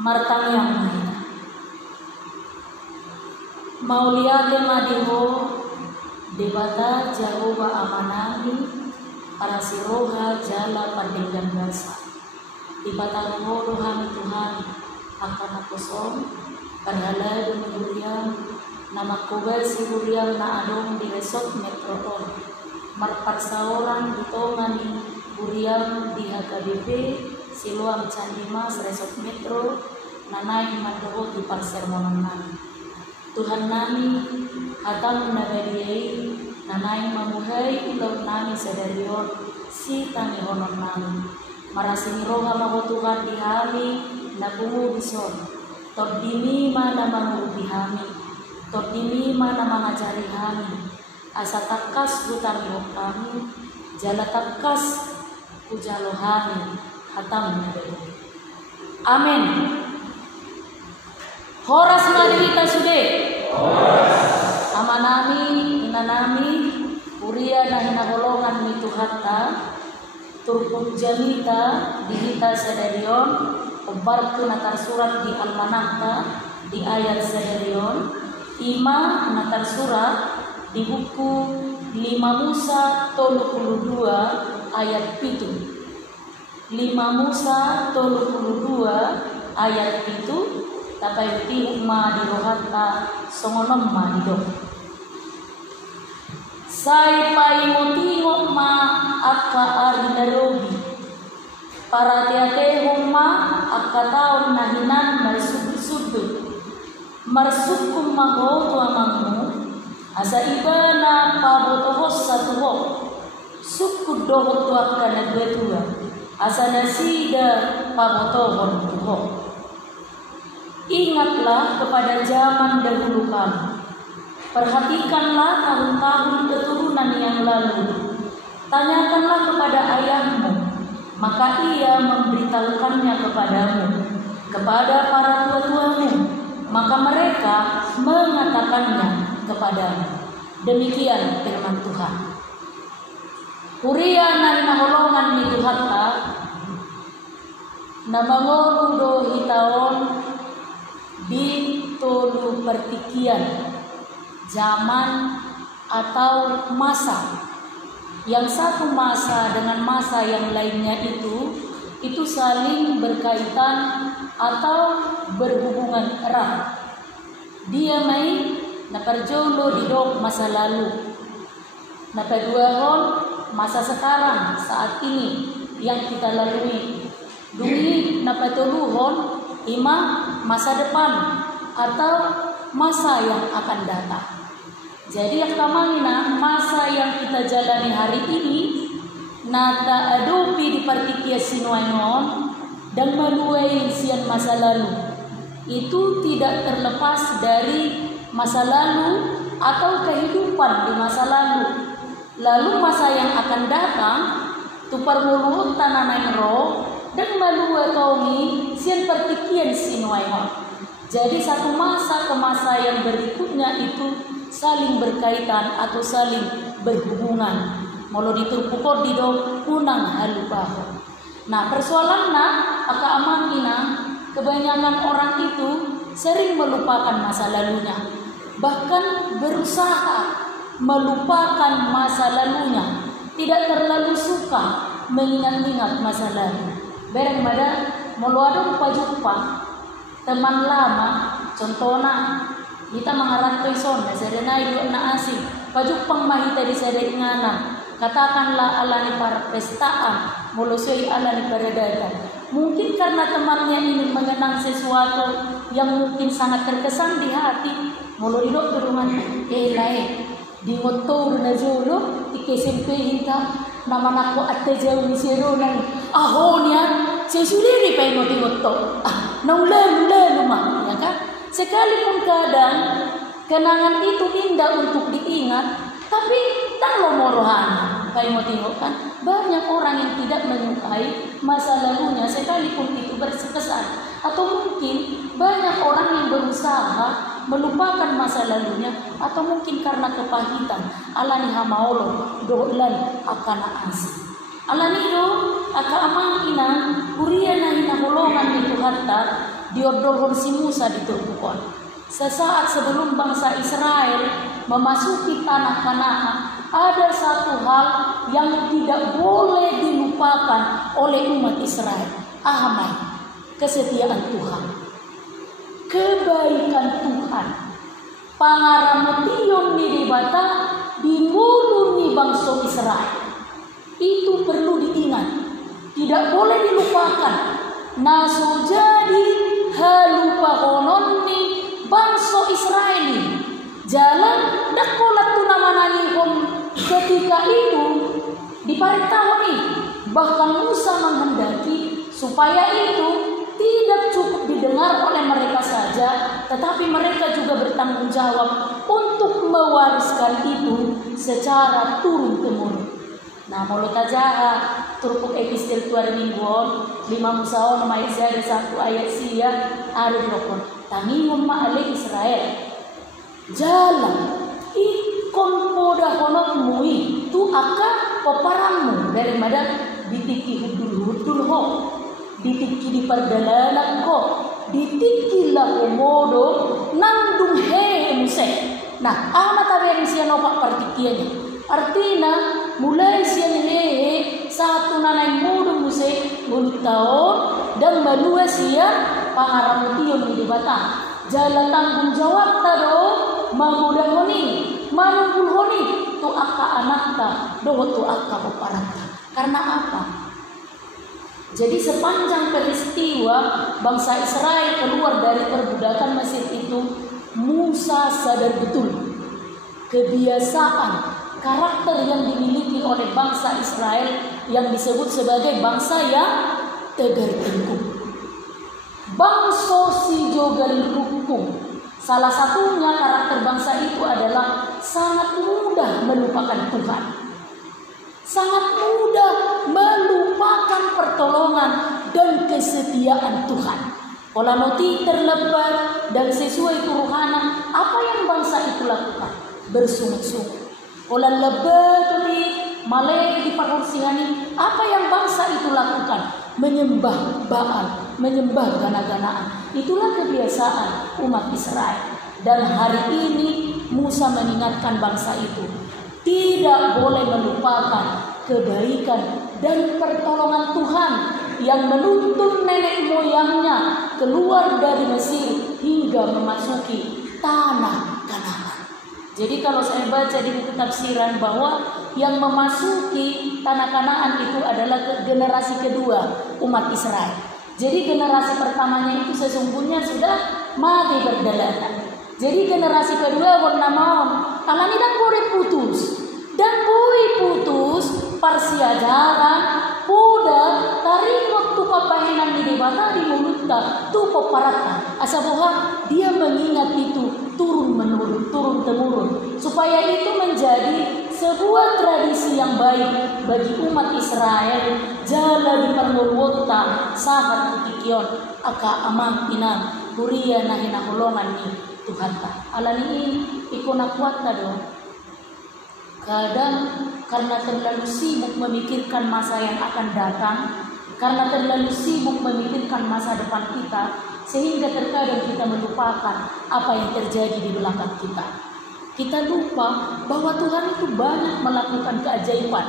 martamiang mahina. Mauliate madiho debata Jehovah amanami para siroha jala pandinggan basa. Dibataruho dohami Tuhan akan akosom karhala dumuriang nama kubel siburiang na adong di resort metropol marpaksaoran ditongani buriang di HKBP Siloam Candimas resort metro nanay mandoho di parsermonan nami Tuhan nami hatam nabadiyai nanay mamuhay ulaw nami sadarion si tani honor nami marasing roha maho Tuhan di hami na bungu bison tordimi mana mangurubi hami tordimi mana mangajari hami asa takas hutang hidup kami jala takas ujalo hami hatam nabadiyai. Amin. Horas madita sude. Amanami inanami uria na hinaholongan ni Tuhatta turpung jamita dihita sadarion ubarku natar surat di almanakta di ayat sadarion ima natar surat di buku 5 Musa 32 ayat 7 5 Musa 32 ayat 7 tapay ti umma di rohatta songonom ma di dok say paimutingo ma akka arinarobi para tiate humma akka taon na hinan marsudud marsukum maho tuamangmu asa iba na pabotohos sa tuho sukud dohot tuakka nagwetua asa nasida pabotohon tuho. Ingatlah kepada zaman dahulu kamu. Perhatikanlah tahun-tahun keturunan yang lalu. Tanyakanlah kepada ayahmu, maka ia memberitahukannya kepadamu, kepada para tua-tuamu, maka mereka mengatakannya kepadamu. Demikian firman Tuhan. Huria na naholongan ni Tuhatta na mangorudo hitaon di tolu pertikian zaman atau masa yang satu masa dengan masa yang lainnya itu saling berkaitan atau berhubungan erat. Dia main naparjolo didok masa lalu, napaduahon masa sekarang saat ini yang kita lalui. Dumi napatuluhon ima masa depan atau masa yang akan datang. Jadi yang kamangina masa yang kita jalani hari ini nata adupi di partikia sinuainon dan menuai sian masa lalu itu tidak terlepas dari masa lalu atau kehidupan di masa lalu. Lalu masa yang akan datang tupar mulut tanah roh dan malua kaumi sian pertikian sinuainon. Jadi satu masa ke masa yang berikutnya itu saling berkaitan atau saling berhubungan. Molo diturpukor di do unang halupaho. Nah persoalannya aka amangina kebanyakan orang itu sering melupakan masa lalunya. Bahkan berusaha melupakan masa lalunya. Tidak terlalu suka mengingat-ingat masa lalu. Bereng pada molo ada jumpa teman lama, contohnya kita mengharap person, sedena ibu na asing, pajupang mahita di sedengana, katakanlah alani para pestaan, mulosoi alani paradatan. Mungkin karena temannya ini mengenang sesuatu yang mungkin sangat terkesan di hati, mulodok turungan, di motor na jolo, ikesempe hinta, nama nako ate jauh miseronan, ahonya. Sesuliri pa yung moto naulalu mah, ya kan? Sekalipun kadang kenangan itu indah untuk diingat, tapi tak lomorohan. Kayak mau kan banyak orang yang tidak menyukai masa lalunya sekalipun itu berkesan, atau mungkin banyak orang yang berusaha melupakan masa lalunya, atau mungkin karena kepahitan. Alani hamaolo dolan akan asing. Alani do aka amang ina kuria na hinaholongan ni Tuhatta diodolhon si Musa diturpukon. Sesaat sebelum bangsa Israel memasuki tanah Kanaan, ada satu hal yang tidak boleh dilupakan oleh umat Israel. Aman, kesetiaan Tuhan, kebaikan Tuhan. Pangaramutiyon ni dibata di mulut ni bangsa Israel. Itu perlu diingat, tidak boleh dilupakan. Naso jadi halupa konon ni bangsa Israeli. Jalan dakolat tu nama nanyihon ketika itu diperintahkan. Bahkan Musa menghendaki supaya itu tidak cukup didengar oleh mereka saja, tetapi mereka juga bertanggung jawab untuk mewariskan itu secara turun-temurun. Nah, mulut aja turpuk epistel tuar mingguon 5 Musaon ayat 1 ayat sia ada rokon. Tangimun ma'ale Israel. Jalan ikon poda honok mui tu aka peparanmu daripada ditiki hudul ho, ditiki di perjalanan ko, ditiki lah komodo nandung he muse. Nah, amat abeng siya nopak partikiannya. Artinya mulai siya hehe satu nanay mudo muse mulut tahun dan balua siya pangaramutiyon di batang. Jalan tanggung jawab tado magudahoni manungkulhoni tu akka anakta doho tu akka peparanta. Karena apa? Jadi sepanjang peristiwa bangsa Israel keluar dari perbudakan Mesir itu, Musa sadar betul kebiasaan karakter yang dimiliki oleh bangsa Israel yang disebut sebagai bangsa yang tegar tengkuk. Bangsa si jogal hukum. Salah satunya karakter bangsa itu adalah sangat mudah melupakan Tuhan. Sangat mudah melupakan pertolongan dan kesetiaan Tuhan. Pola noti terlepas dan sesuai turuhanan apa yang bangsa itu lakukan. Bersungut-sungut. Pola lebat di malai di parursihani apa yang bangsa itu lakukan. Menyembah Baal, menyembah gana-ganaan. Itulah kebiasaan umat Israel. Dan hari ini Musa mengingatkan bangsa itu tidak boleh melupakan kebaikan dan pertolongan Tuhan yang menuntun nenek moyangnya keluar dari Mesir hingga memasuki tanah Kanaan. Jadi kalau saya baca di buku tafsiran bahwa yang memasuki tanah Kanaan itu adalah generasi kedua umat Israel. Jadi generasi pertamanya itu sesungguhnya sudah mati berdalatan. Jadi generasi kedua bernama alani dan boleh putus. Dan boleh putus parsiajaran puda tarik waktu papahinan di debata di mulutnya tu peparatan. Asaboha dia mengingat itu turun menurun, turun temurun supaya itu menjadi sebuah tradisi yang baik bagi umat Israel. Jala di permurwota sahat utikion aka amang inang huria nahina holongan ni Tuhan ta. Alani ini ikona kuat ta do. Kadang karena terlalu sibuk memikirkan masa yang akan datang, karena terlalu sibuk memikirkan masa depan kita, sehingga terkadang kita melupakan apa yang terjadi di belakang kita. Kita lupa bahwa Tuhan itu banyak melakukan keajaiban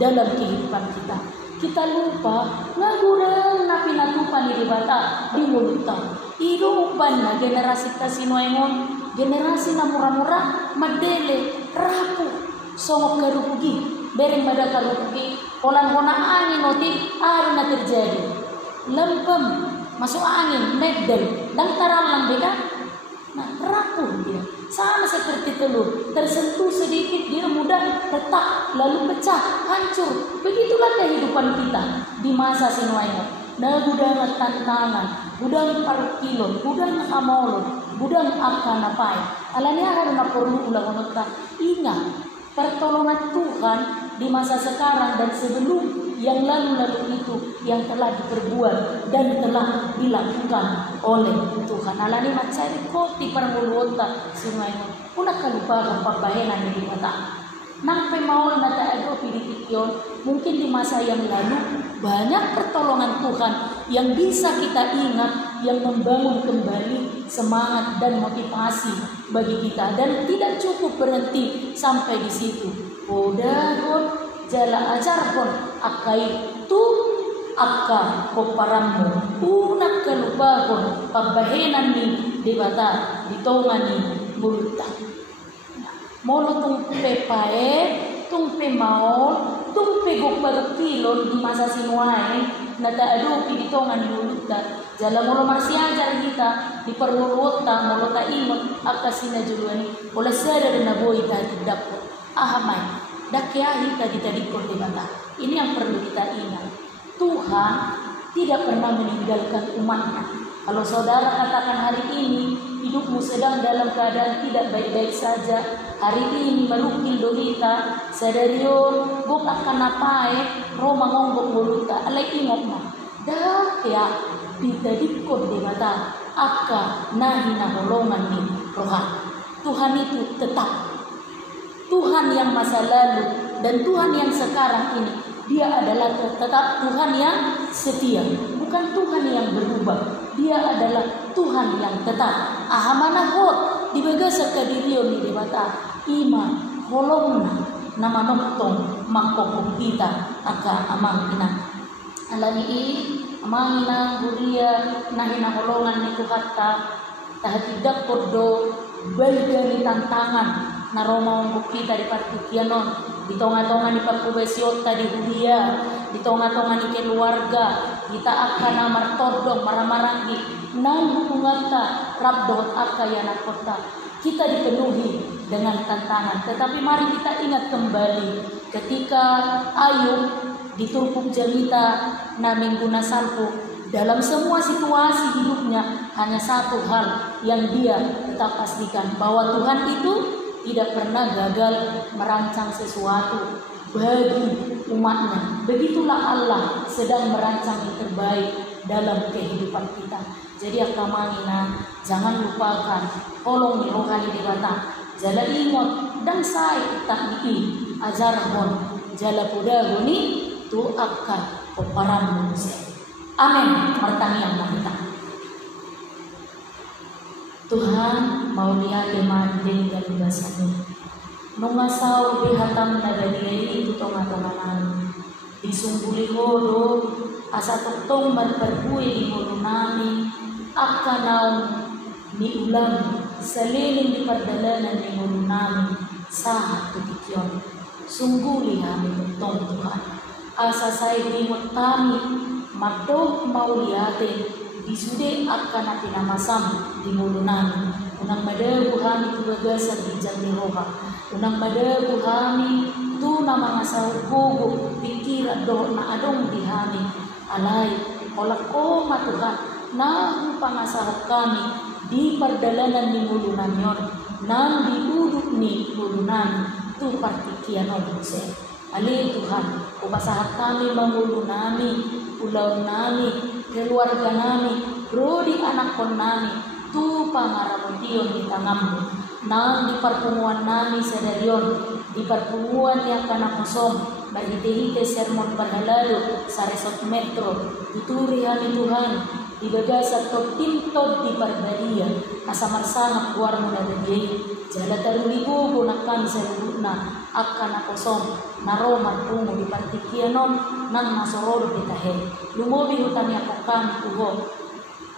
dalam kehidupan kita. Kita lupa ngagurang napi natupan di bata di mulut tahu. Irupan na generasi kasinoengon, generasi na murah-murah, madele, rapuh. Songok kerugi, bereng pada kerugi, polan-polan angin notik, ada na terjadi. Lempem, masuk angin, medel, dan taralang beka. Nah, rapuh dia. Sama seperti telur, tersentuh sedikit dia mudah retak, lalu pecah, hancur. Begitulah kehidupan kita di masa sinuaino. Nah, gudang tantangan, gudang parkilon, gudang amolon, gudang akanapai. Alanya ada na perlu ulang nota. Ingat. Pertolongan Tuhan di masa sekarang dan sebelum yang lalu-lalu itu yang telah diperbuat dan telah dilakukan oleh Tuhan. Alani macari koti permuluota sungai. Una kalupa pabahenan di mata. Nang pemaul nata ado pidikikyon, mungkin di masa yang lalu banyak pertolongan Tuhan yang bisa kita ingat, yang membangun kembali semangat dan motivasi bagi kita, dan tidak cukup berhenti sampai di situ. Podagon jala ajar pun akai tu akka koparammu unak kelubahon pabahenan ni dibata ditongani multa. Molo tung pepae, tung pemaol, tung pegok bagapilon di masa sinuai, nata adu piditongan multa. Jala molo masih ajar kita di perluota molo ta imot akasina juluani. Ola sadar na boy ta tidak ahamai. Dakiahi tadi kon di mata. Ini yang perlu kita ingat. Tuhan tidak pernah meninggalkan umatnya. Kalau saudara katakan hari ini hidupmu sedang dalam keadaan tidak baik-baik saja, hari ini melukil dolita, sadario buk akan napae, roma ngombok muluta, alay ingok na. Dah ya, ditadikon di mata, akka nahina holongan ni rohan. Tuhan itu tetap. Tuhan yang masa lalu dan Tuhan yang sekarang ini, dia adalah tetap Tuhan yang setia, bukan Tuhan yang berubah. Dia adalah Tuhan yang tetap. Ahamana hot dibagasa kadirion ni dibata ima holongna nama noktong makokong kita aka amang ina alani i amang ina buria nahina holongan ni kuhatta tahatidak kodo balgani tantangan na Roma untuk kita di partikianon di tonga-tonga di pagkubesiota di hudia di tonga-tonga di keluarga kita akan martodong maramarangi nang hubungata rabdot akayana kota. Kita dipenuhi dengan tantangan, tetapi mari kita ingat kembali ketika Ayub diturpuk jelita na minggu nasalpu, dalam semua situasi hidupnya hanya satu hal yang dia tetap pastikan, bahwa Tuhan itu tidak pernah gagal merancang sesuatu bagi umatnya. Begitulah Allah sedang merancang yang terbaik dalam kehidupan kita. Jadi akamangina, jangan lupakan tolong rohani dibata jala imot dan sai tak di ajar hon jala puda guni tu akka koparan manusia. Amin. Pertanyaan kita. Tuhan mau lihat demanding dan basani. Nungasau bihatam nagadiay itu tonga-tonganan. Disumbuli hodo asa tuktong marperbuy di hodo namin. Akanaw ni ulam sa lilim di pardalanan ni hodo namin sa tukikyon. Sungguli namin tuktong Tuhan. Asa say limot kami magdog mauliatin disude akan natin namasam di hodo namin. Unang madabuhami tubagasan di jami roha. Unang madabuhami tu na mga sahugo pikiran do na adong dihami. Alay, kolak ko matuhan na pangasahap kami di pardalanan ni mulunan yon. Nang diuduk ni mulunan tu partikian obuse. Alay Tuhan, upasahap kami mangulunami, ulaw nami, keluarga nami, brodi anak kon nami, tu pangaramutiyon di tangammu. Nang di pertemuan nami sedarion, di pertemuan yang kana kosong, berhiti-hiti sermon parhalalo sa resort metro, tuturi kami Tuhan, di bagasat ko tintod di pardaria, asamarsangap buar mo na dagay, jala taruligo gunakan sa lubuna, akana kosong, naroman tungo di partikianon, nang masororo di tahe, lumobi hutan niya kami tuho,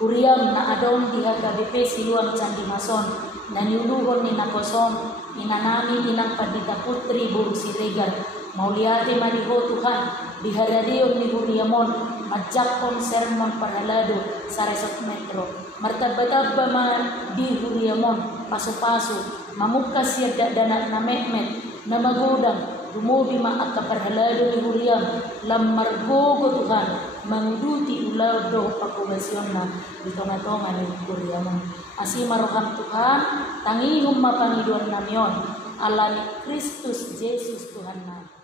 Kuriam na adon di HKBP siluang Candi Mason, naniuluhon ni nakosong, inanami inang Padita Putri Buruk Siregar, mauliate maniho Tuhan, diharadion ni Huriamon, majakon sermon parhalado sa resort metro, martabba-tabba man di Huriamon, paso-paso, mamukas siya dana na mehmet, na magudang, dumubi maakaparhalado ni Huriam, lamargogo Tuhan, mangduti ulaw do pakubasyon na dito nga tonga ni Huriam. Asi maroham Tuhan, tangihong mapangiduan namyon, ala ni Kristus Jesus Tuhan na.